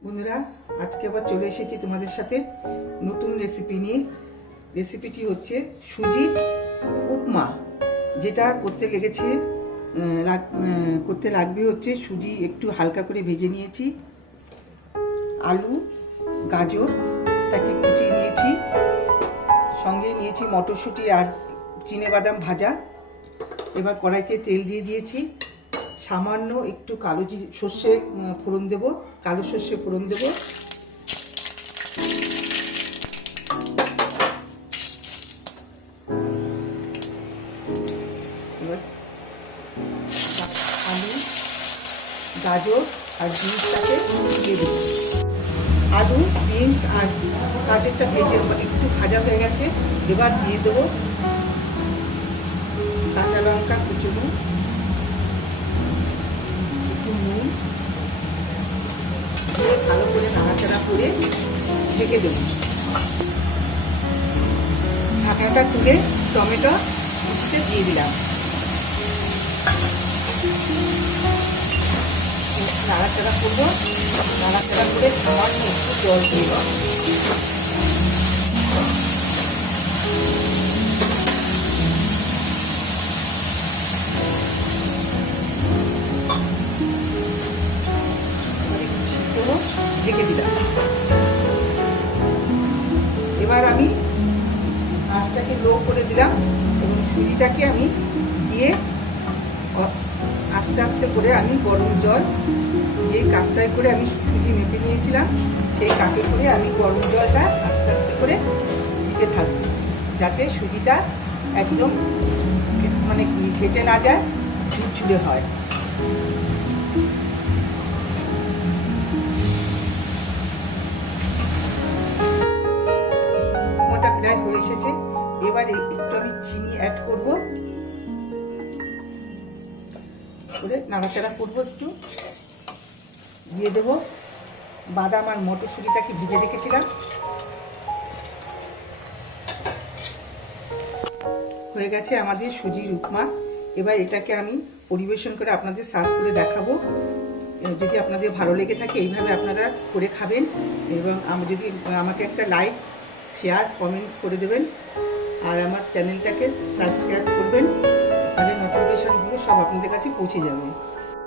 বন্ধুরা, আজকে আবার চলে এসেছি তোমাদের সাথে নতুন রেসিপি নিয়ে। রেসিপিটি হচ্ছে সুজির উপমা। যেটা করতে লাগবে হচ্ছে সুজি একটু হালকা করে ভেজে নিয়েছি, আলু গাজর তাকে কুচিয়ে নিয়েছি, সঙ্গে নিয়েছি মটরশুঁটি আর চিনেবাদাম ভাজা। এবার কড়াইতে তেল দিয়ে দিয়েছি, সামান্য একটু কালো সর্ষে ফোড়ন দেব, কালো সর্ষে ফোড়ন দেব। এবার আলু গাজর আর বিনসটাকে দিয়ে দেব। আলু বিনস আর গাজরটা একটু ভাজা হয়ে গেছে। এবার দিয়ে দেবো কাঁচা লঙ্কা কুচুনো, একটু নুন দিয়ে ভালো করে নাড়াচাড়া করে ঢেকে দেব। ঢাকনাটা তুলে টমেটো কুচিতে দিয়ে দিলাম। নাড়াচাড়া করবো, নাড়াচাড়া করে সামান্য একটু জল দিয়ে দেব। ঢেকে দিলাম। এবার আমি আঁচটাকে লো করে দিলাম এবং সুজিটাকে আমি দিয়ে আস্তে আস্তে করে আমি গরম জল, যে কাপটায় করে আমি সুজি মেপে নিয়েছিলাম সেই কাপে করে আমি গরম জলটা আস্তে আস্তে করে দিতে থাকবো, যাতে সুজিটা একদম মানে ঘেটে না যায়, ঝুরঝুরে হয়। প্রায় হয়ে এসেছে। এবার একটু আমি চিনি অ্যাড করব, করে নাড়াচাড়া করব। একটু দিয়ে দেব বাদাম আর মটরশুঁটিটাকে ভিজে রেখেছিলাম। হয়ে গেছে আমাদের সুজির উপমা। এবার এটাকে আমি পরিবেশন করে আপনাদের সার্ভ করে দেখাবো। যদি আপনাদের ভালো লেগে থাকে এইভাবে আপনারা করে খাবেন, এবং যদি আমাকে একটা লাইক শেয়ার কমেন্টস করে দেবেন, আর আমার চ্যানেলটাকে সাবস্ক্রাইব করবেন, তাহলে নোটিফিকেশানগুলো সব আপনাদের কাছে পৌঁছে যাবে।